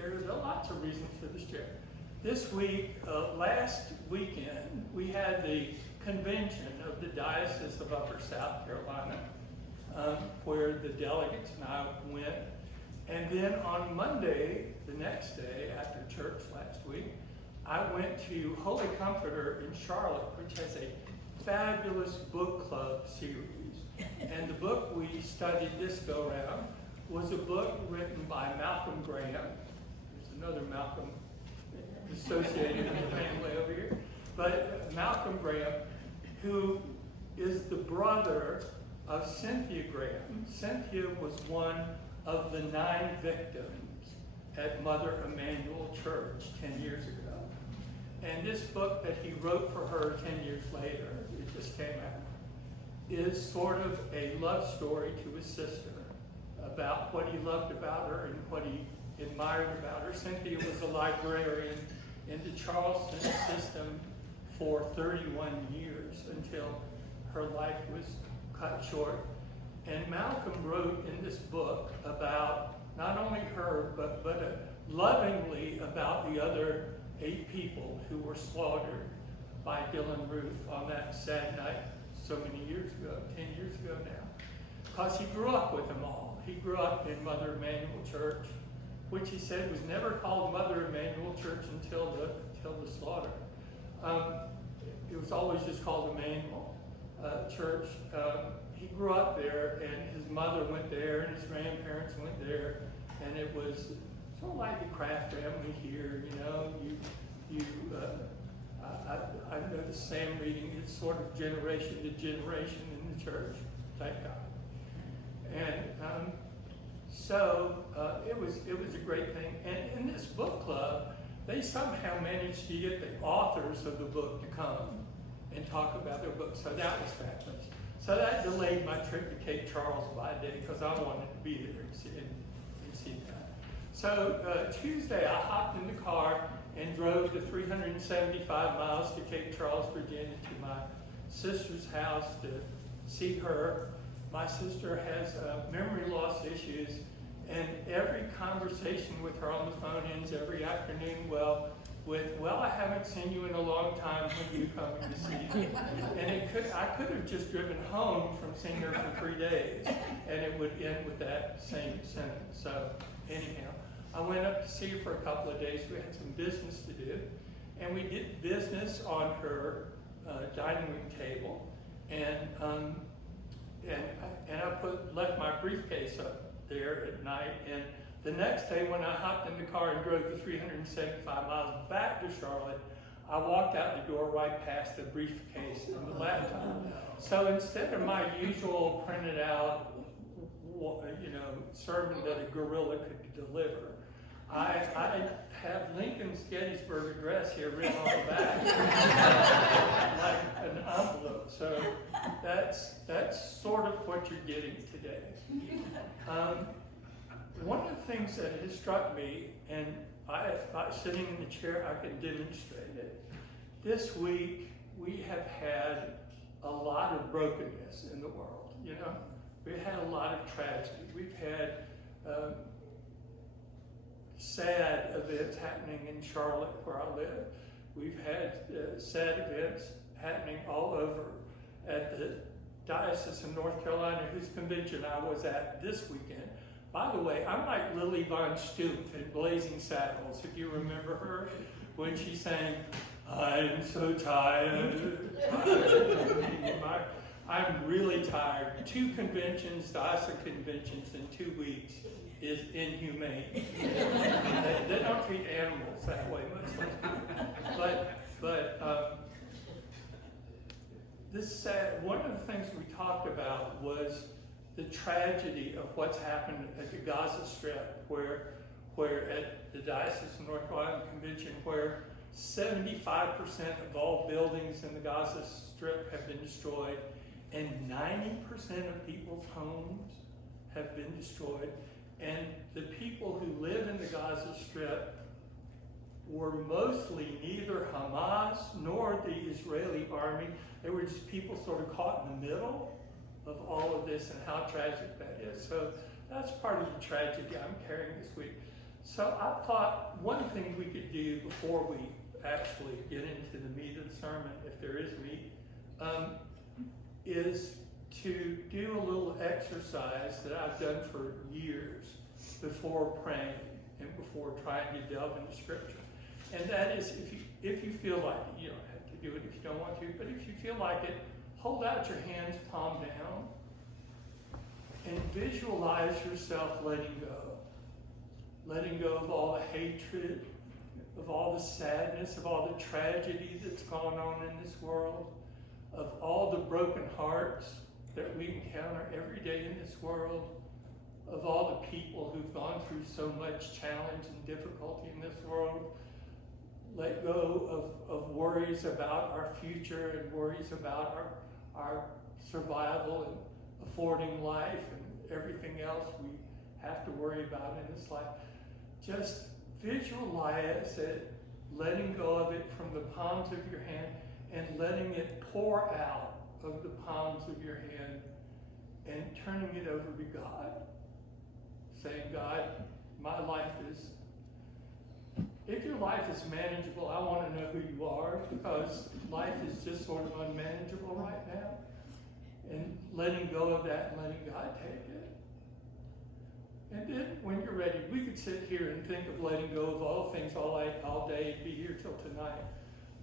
There's lots of reasons for this chair. This week, last weekend, we had the convention of the Diocese of Upper South Carolina, where the delegates and I went. And then on Monday, the next day after church last week, I went to Holy Comforter in Charlotte, which has a fabulous book club series. And the book we studied this go-round was a book written by Malcolm Graham. There's another Malcolm associated in the family over here. But Malcolm Graham, who is the brother of Cynthia Graham. Cynthia was one of the 9 victims at Mother Emanuel Church 10 years ago. And this book that he wrote for her 10 years later, it just came out, is sort of a love story to his sister about what he loved about her and what he admired about her. Cynthia was a librarian in the Charleston system for 31 years until her life was cut short. And Malcolm wrote in this book about not only her, but lovingly about the other 8 people who were slaughtered by Dylan Roof on that sad night so many years ago, 10 years ago now. Because he grew up with them all. He grew up in Mother Emanuel Church, which he said was never called Mother Emanuel Church until the slaughter. It was always just called Emanuel Church. He grew up there, and his mother went there, and his grandparents went there, and it was sort of like the Kraft family here, you know. I know the Sam reading, it's sort of generation to generation in the church, thank God. And so it was a great thing. And in this book club, they somehow managed to get the authors of the book to come and talk about their book. So that was fabulous. So that delayed my trip to Cape Charles by a day because I wanted to be there and see that. So Tuesday, I hopped in the car and drove the 375 miles to Cape Charles, Virginia, to my sister's house to see her. My sister has memory loss issues, and every conversation with her on the phone ends every afternoon well, I haven't seen you in a long time, when are you coming to see me? And I could have just driven home from seeing her for 3 days, and it would end with that same sentence. So anyhow, I went up to see her for a couple of days. We had some business to do, and we did business on her dining room table, and I left my briefcase up there at night. And the next day, when I hopped in the car and drove the 375 miles back to Charlotte, I walked out the door right past the briefcase and the laptop. So instead of my usual printed out, sermon that a gorilla could deliver, I have Lincoln's Gettysburg Address here written on the back, like an envelope. So that's sort of what you're getting today. One of the things that has struck me, and I sitting in the chair, I can demonstrate it. This week, we have had a lot of brokenness in the world, you know. We've had a lot of tragedy. We've had sad events happening in Charlotte, where I live. We've had sad events happening all over at the Diocese of North Carolina, whose convention I was at this weekend. By the way, I'm like Lily Von Stoop in Blazing Saddles, if you remember her, when she sang, "I'm so tired." I'm really tired. 2 conventions, diocesan conventions in 2 weeks is inhumane. They don't treat animals that way, much less people. But one of the things we talked about was the tragedy of what's happened at the Gaza Strip, where at the Diocese of North Carolina Convention, where 75% of all buildings in the Gaza Strip have been destroyed, and 90% of people's homes have been destroyed. And the people who live in the Gaza Strip were mostly neither Hamas nor the Israeli army. They were just people sort of caught in the middle of all of this, and how tragic that is. So that's part of the tragedy I'm carrying this week. So I thought one thing we could do before we actually get into the meat of the sermon, if there is meat, is to do a little exercise that I've done for years before praying and before trying to delve into Scripture. And that is, if you feel like it, you don't have to do it if you don't want to, but if you feel like it, hold out your hands palm down and visualize yourself letting go. Letting go of all the hatred, of all the sadness, of all the tragedy that's gone on in this world, of all the broken hearts that we encounter every day in this world, of all the people who've gone through so much challenge and difficulty in this world. Let go of worries about our future and worries about our survival and affording life and everything else we have to worry about in this life. Just visualize it, letting go of it from the palms of your hand and letting it pour out of the palms of your hand and turning it over to God. Saying, God, my life is, if your life is manageable, I want to know who you are, because life is just sort of unmanageable right now. And letting go of that and letting God take it. And then when you're ready, we could sit here and think of letting go of all things all day, be here till tonight.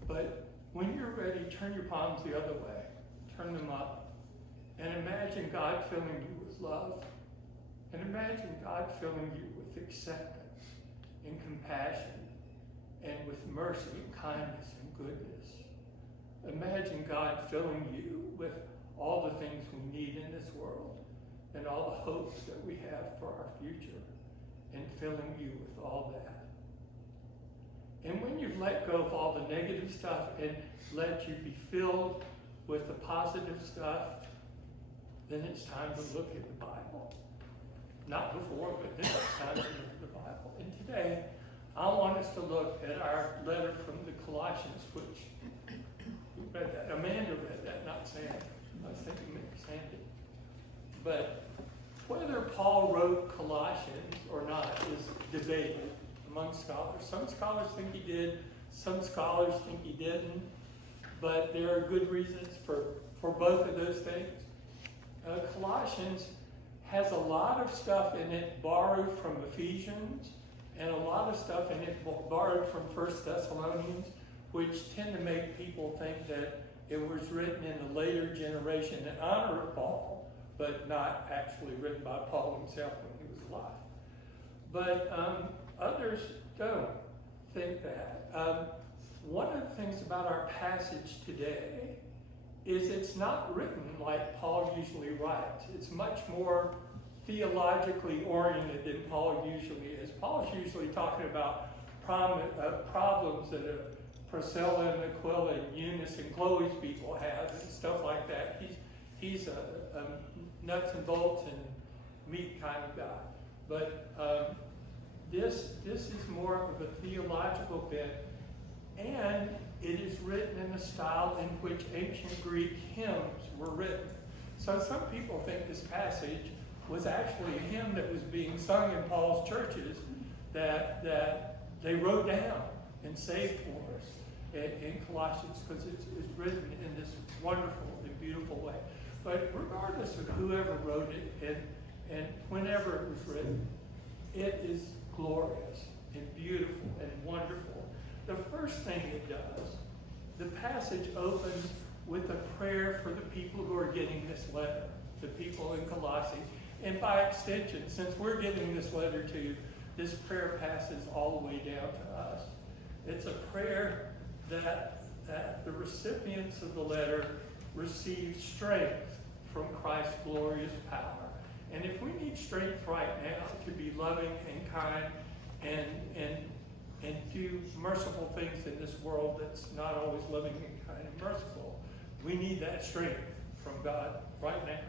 But when you're ready, turn your palms the other way. Turn them up. And imagine God filling you with love. And imagine God filling you with acceptance and compassion and with mercy and kindness and goodness. Imagine God filling you with all the things we need in this world and all the hopes that we have for our future, and filling you with all that. And when you've let go of all the negative stuff and let you be filled with the positive stuff, then it's time to look at the Bible. Not before, but then it's time to look at the Bible. And today, I want us to look at our letter from the Colossians, which we read that. Amanda read that, not Sandy. I was thinking maybe Sandy. But whether Paul wrote Colossians or not is debated among scholars. Some scholars think he did, some scholars think he didn't, but there are good reasons for both of those things. Colossians has a lot of stuff in it borrowed from Ephesians, and a lot of stuff in it borrowed from 1 Thessalonians, which tend to make people think that it was written in a later generation in honor of Paul, but not actually written by Paul himself when he was alive. But others don't think that. One of the things about our passage today is it's not written like Paul usually writes. It's much more theologically oriented than Paul usually is. Paul's usually talking about problems that Priscilla and Aquila and Eunice and Chloe's people have and stuff like that. He's a nuts and bolts and meat kind of guy. But this is more of a theological bit, and it is written in a style in which ancient Greek hymns were written. So some people think this passage was actually a hymn that was being sung in Paul's churches that they wrote down and saved for us in Colossians, because it's written in this wonderful and beautiful way. But regardless of whoever wrote it and whenever it was written, it is glorious and beautiful and wonderful. The first thing it does, the passage opens with a prayer for the people who are getting this letter, the people in Colossae. And by extension, since we're giving this letter to you, this prayer passes all the way down to us. It's a prayer that the recipients of the letter receive strength from Christ's glorious power. And if we need strength right now to be loving and kind and do merciful things in this world that's not always loving and kind and merciful, we need that strength from God right now.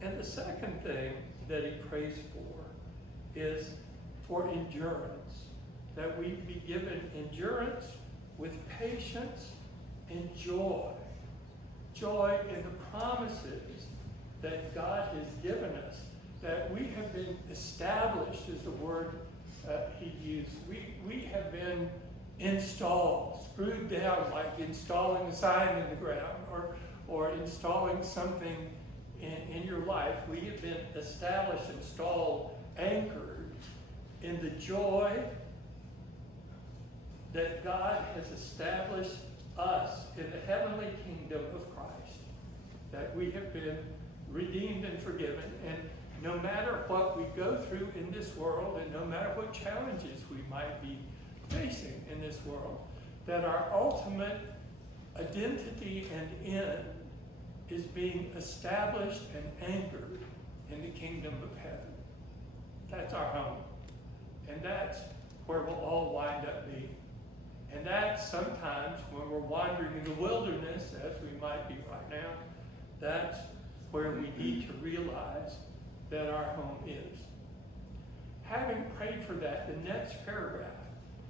And the second thing that he prays for is for endurance, that we be given endurance with patience and joy. Joy in the promises that God has given us, that we have been established, is the word he used. We have been installed, screwed down, like installing a sign in the ground or installing something in your life. We have been established, installed, anchored in the joy that God has established us in the heavenly kingdom of Christ, that we have been redeemed and forgiven. And no matter what we go through in this world, and no matter what challenges we might be facing in this world, that our ultimate identity and end is being established and anchored in the kingdom of heaven. That's our home. And that's where we'll all wind up being. And that's sometimes when we're wandering in the wilderness, as we might be right now, that's where we need to realize that our home is. Having prayed for that, the next paragraph,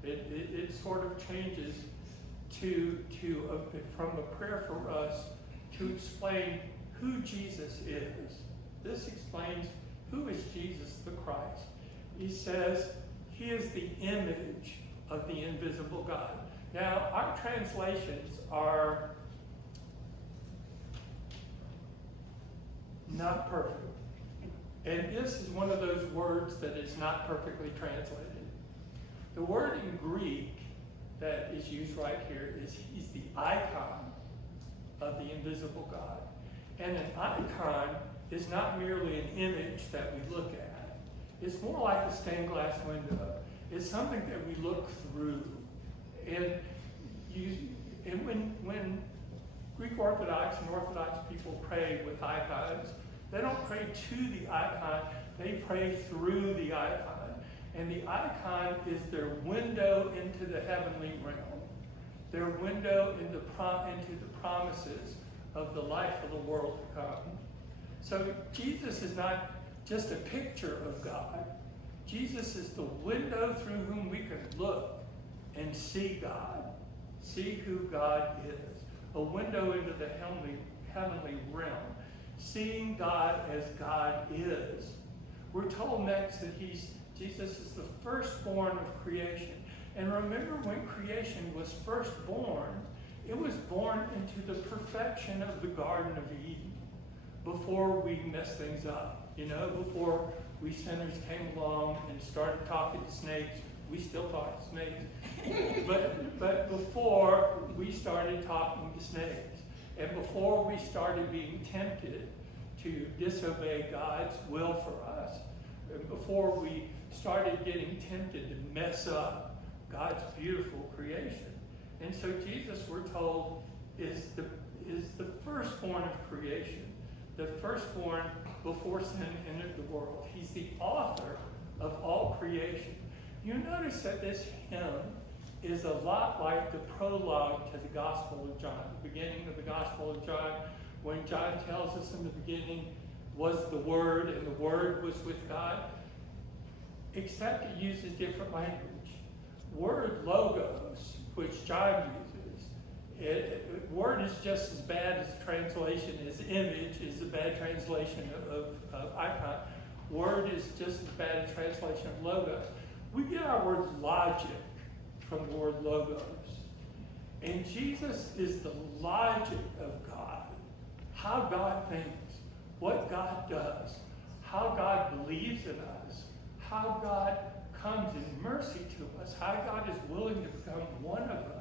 it sort of changes from a prayer for us to explain who Jesus is. This explains who is Jesus the Christ. He says he is the image of the invisible God. Now, our translations are not perfect. And this is one of those words that is not perfectly translated. The word in Greek that is used right here is he's the icon of the invisible God. And an icon is not merely an image that we look at. It's more like a stained glass window. It's something that we look through. And when Greek Orthodox and Orthodox people pray with icons, they don't pray to the icon, they pray through the icon. And the icon is their window into the heavenly realm, their window into the promises of the life of the world to come. So Jesus is not just a picture of God. Jesus is the window through whom we can look and see God, see who God is. A window into the heavenly realm, seeing God as God is. We're told next that Jesus is the firstborn of creation. And remember, when creation was first born, it was born into the perfection of the Garden of Eden before we messed things up. Before we sinners came along and started talking to snakes. We still talk to snakes. but before we started talking to snakes, and before we started being tempted to disobey God's will for us, and before we started getting tempted to mess up God's beautiful creation. And so Jesus, we're told, is the firstborn of creation, the firstborn before sin entered the world. He's the author of all creation. You notice that this hymn is a lot like the prologue to the Gospel of John, the beginning of the Gospel of John, when John tells us in the beginning was the Word, and the Word was with God, except it uses different language. Word logos, which John uses, word is just as bad as translation as image is a bad translation of icon. Word is just as bad a translation of logos. We get our word logic from the word logos. And Jesus is the logic of God. How God thinks, what God does, how God believes in us, how God comes in mercy to us, how God is willing to become one of us.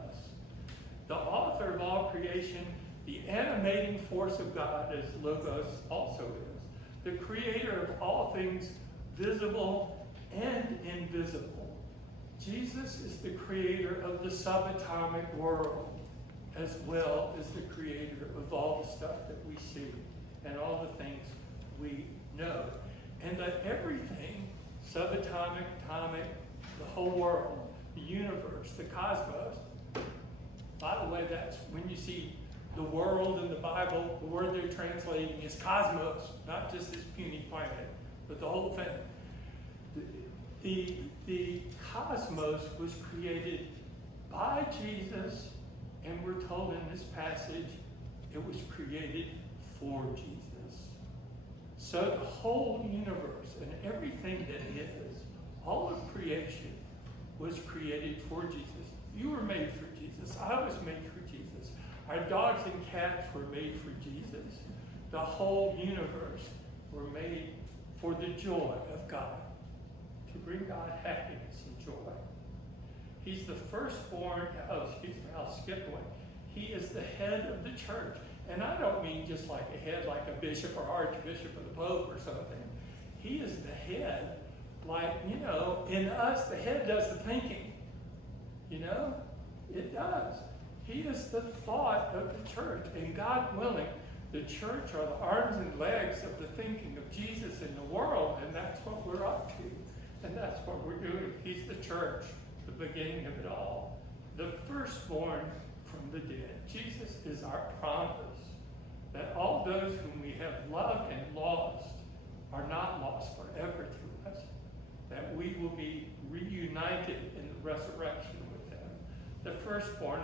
The author of all creation, the animating force of God, as Logos also is. The creator of all things visible and invisible. Jesus is the creator of the subatomic world, as well as the creator of all the stuff that we see and all the things we know. And that everything, subatomic, atomic, the whole world, the universe, the cosmos. By the way, that's when you see the world in the Bible, the word they're translating is cosmos, not just this puny planet, but the whole thing. The cosmos was created by Jesus, and we're told in this passage it was created for Jesus. So the whole universe and everything that is, All of creation was created for Jesus. You were made for Jesus. I was made for Jesus. Our dogs and cats were made for Jesus. The whole universe were made for the joy of God, to bring God happiness and joy. He's the firstborn, I'll skip one. He is the head of the church. And I don't mean just like a head, like a bishop or archbishop or the pope or something. He is the head, like, in us, the head does the thinking. It does. He is the thought of the church. And God willing, the church are the arms and legs of the thinking of Jesus in the world. And that's what we're up to. And that's what we're doing. He's the church, the beginning of it all. The firstborn from the dead. Jesus is our promise that all those whom we have loved and lost are not lost forever to us, that we will be reunited in the resurrection with them, the firstborn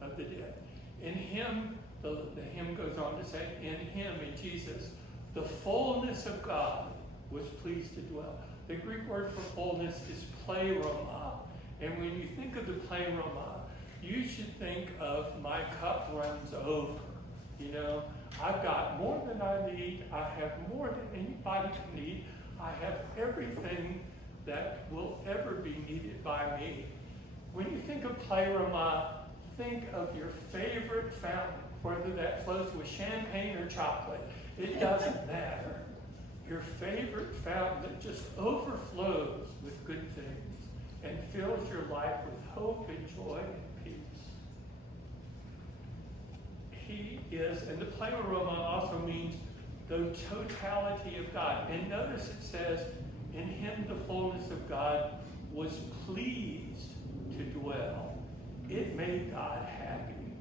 of the dead. In him, the hymn goes on to say, in him, in Jesus, the fullness of God was pleased to dwell. The Greek word for fullness is pleroma. And when you think of the pleroma, you should think of my cup runs over. I've got more than I need. I have more than anybody can need. I have everything that will ever be needed by me. When you think of pleroma, think of your favorite fountain, whether that flows with champagne or chocolate. It doesn't matter. Your favorite fountain that just overflows with good things and fills your life with hope and joy and peace. He is, and the pleroma also means the totality of God. And notice it says, in him the fullness of God was pleased to dwell. It made God happy.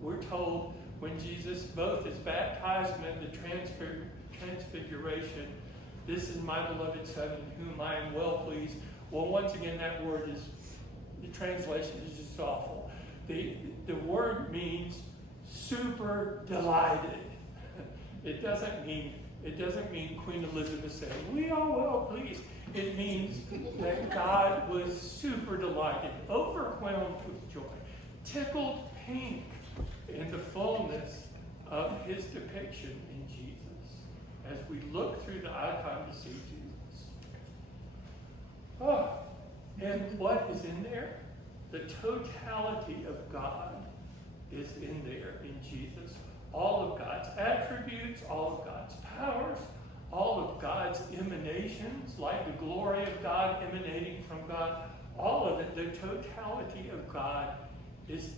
We're told when Jesus both is baptized and the transfiguration, this is my beloved Son in whom I am well pleased. Well, once again, that word is, the translation is just awful. The word means super delighted. It doesn't mean Queen Elizabeth saying, we are well pleased. It means that God was super delighted, overwhelmed with joy, tickled pink in the fullness of his depiction in Jesus, as we look through the icon to see Jesus. Oh, and what is in there? The totality of God is in there in Jesus. All of God's attributes, all of God's powers, all of God's emanations, like the glory of God emanating from God, all of it, the totality of God is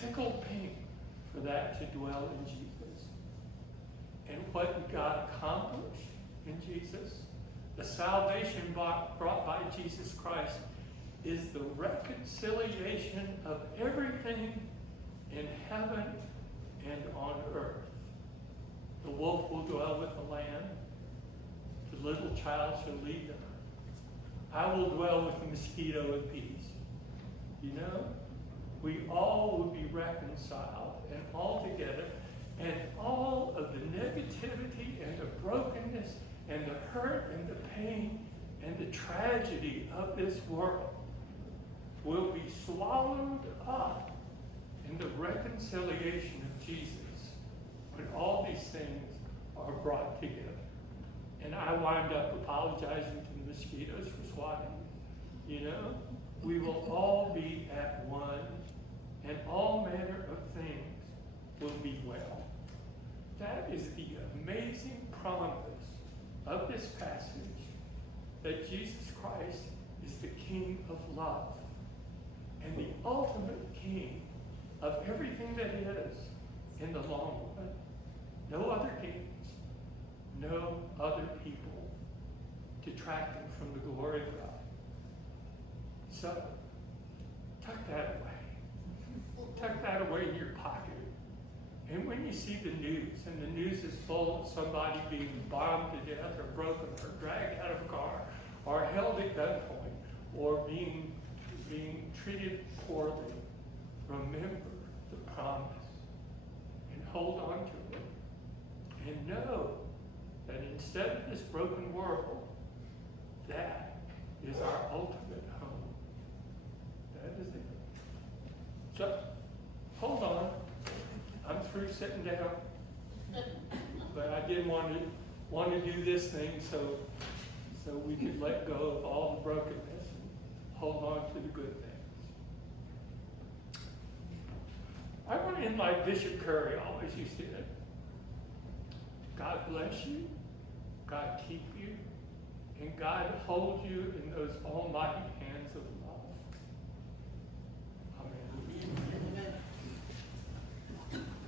tickled pink for that to dwell in Jesus. And what did God accomplish in Jesus? The salvation brought by Jesus Christ is the reconciliation of everything in heaven and on earth. The wolf will dwell with the lamb. The little child shall lead them. I will dwell with the mosquito in peace. We all will be reconciled and all together, and all of the negativity and the brokenness and the hurt and the pain and the tragedy of this world will be swallowed up in the reconciliation of Jesus when all these things are brought together. And I wind up apologizing to the mosquitoes for swatting. We will all be at one, and all manner of things will be well. That is the amazing promise of this passage, that Jesus Christ is the King of love and the ultimate King of everything that is in the long run. No other kings, no other people detracting from the glory of God. So, tuck that away. Tuck that away in your pocket. And when you see the news, and the news is full of somebody being bombed to death or broken or dragged out of a car or held at gunpoint or being treated poorly, remember the promise and hold on to it. And know that instead of this broken world, that is our ultimate home. That is it. So, hold on. I'm through sitting down. But I did want to do this thing so we could let go of all the brokenness and hold on to the good things. I want to end like Bishop Curry always used to. God bless you, God keep you, and God hold you in those almighty